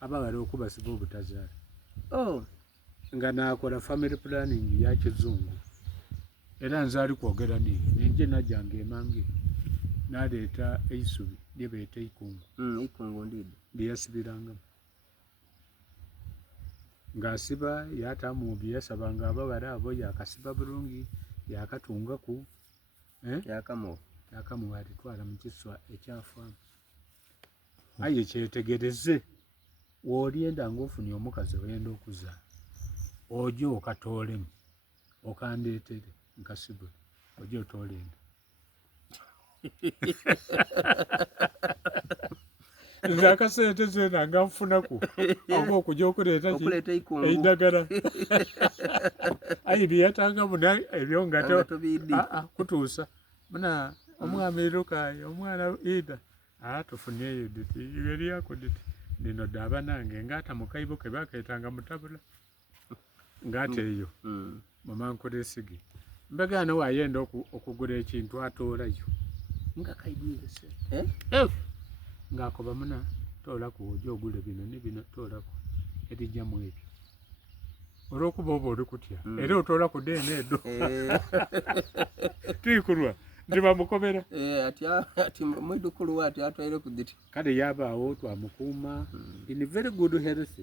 abawala okubasiba obutazaala. Nga nakola family planning ya kizungu era nze ali kwogera nenje najjanga emange naleeta eisubi lyebeeta ikungu lyeyasibirangamu ng'asiba yatamu byeyasabanga abawala abo yakasiba bulungi yakatungaku yakamuwa alitwala mu kiswa ekyafaamu. Aye kyetegereze w'olyenda ng'ofunye omukazi oyenda okuzaala ojo okatoolemu okandeetere nkasibwe ojo otoolenga nze akasente zena nga nfunaku oba okujja okuleeta eidagala aye byeyatanga muna ebyo nga kutuusa muna omwami Lukayi omwana Ida tufuneeyo diti iwe lyako diti lino ddaaba nange ng'ata mu kaibo ke bakeetanga mutabula ng'ate eyo mamankula esige mbagaana wayenda okugula ekintu atoolayo nga kaidwire se ng'akoba muna toolaku ojja ogule bino ne bino toolaku erijjamu ebyo olw'okuba oba oli kutya era otoolaku deena edo tiikulwa ndi bamukomera ati mwidukulu ati atwaire ku diti kale yabaawo twamukuuma in very good health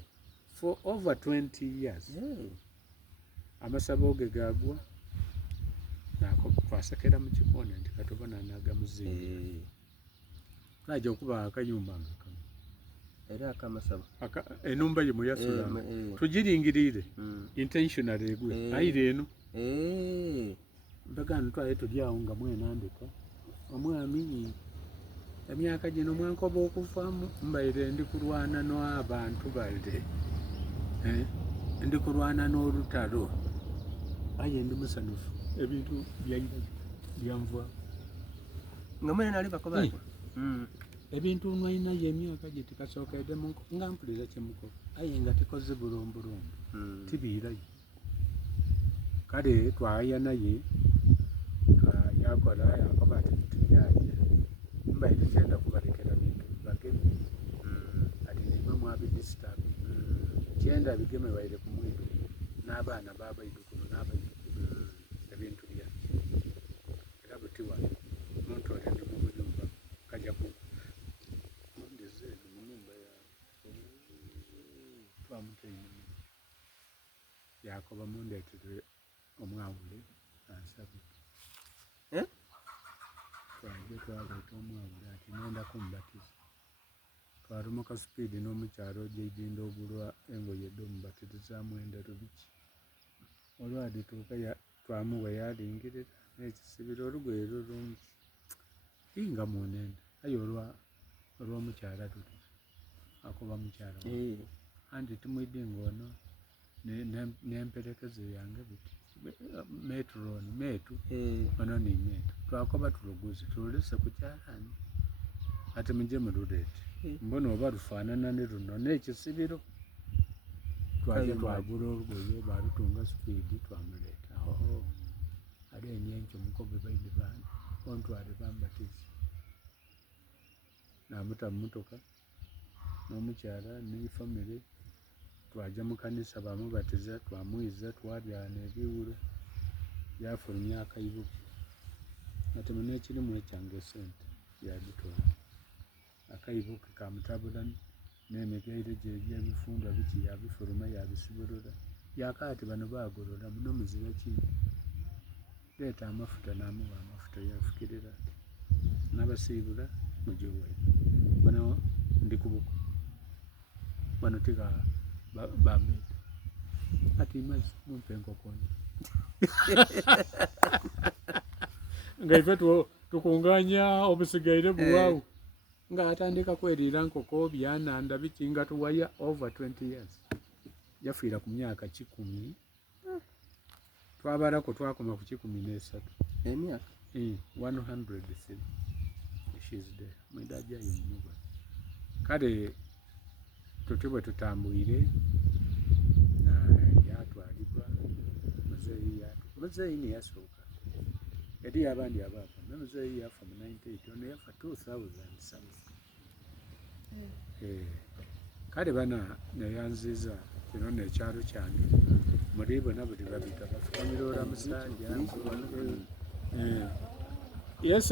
for over 20 years. Amasabo ge gaagwa nako twasekera mu kikoona nti katubona nagamuzinga najja okuba akayumba nga kamu era akamasabo enumba ye muyasulanga tugiringirire intentionally egwe ayire eno mbagana twaye tulyawo nga mwenandika omwami emyaka gino mwankoba okuvaamu mbaire ndi kulwana n'abantu balde ndi kulwana n'olutalo aye ndi musanufu ebintu byaira byanva nga mwene nali bakobaki ebintu nwalina ye emyaka gye tikasookedde nga mpulira kyemukola aye nga tikoze bulombulombo tibiirayo kale twaya naye yakola yakoba ati bintu byaye mbaire kyenda kubalekera bintu bageme ati nima mwabidisitabi kyenda bigeme baire ku mwidu n'abaana babaidukulu n'abaidukulu ebintu byange era butiwa nontole ndi mu buyumba kajja ku mundeze mu nyumba ya twamutaine yakoba mundeetere omwawule ansabe twaje twaleeta omwawule ati nenda kumubatiza twalumuka supiidi n'omukyalo gyeiginda ogulwa engoye ed'omubatirizamu endero biki olwadituuka twamuwa yalingirira n'ekisibiro olugoye lulungi inga munenda aye olw'omukyala tuli akuba mukyala anti tumwidde ng'ono n'emperekeze yange biti metroni metu ono ni metu twakoba tuluguze tulese ku kyalani ati muje mululeete mbona oba lufaanana ne luno n'ekisibiro twaje twagula olugoye balutunga supiidi twamuleeta ali enyenkyo mukobe baide bana ontwale bambatizi namuta mumotoka n'omukyala n'efamire twaja mu kanisa bamubatiza twamwiza twabyana ebiwulo byafulumya akaibuke ati mune ekirimu ekyange esente yagitwala akaibuke kamutabula n'emigaire gye egy'ebifundwa biki yabifuluma yabisibulula yakaati bano bagolola muno muzibe ki leeta amafuta n'amuwa amafuta yafukirira n'abasiibula mugiwayo bano ndi kubuko bano tika bambeta ati mazi mumpe enkokoni nga ife tukunganya obusigaire buwaawo nga atandika kweriira nkoko byananda biki nga tuwaya over 20 years yafiira ku myaka 10 twabalako twakoma ku 13 emyaka 103 she's there mwidaja yimuba kale tuti bwe tutambwire yatwalibwa muzeeyi niyasooka eri abandi abaafa muzeeyi yafa mu 98 ono yafa 2000 something kale bana neyanziza kino nekyalo kyange muri bonna buli babita bafukamira ola musanja yes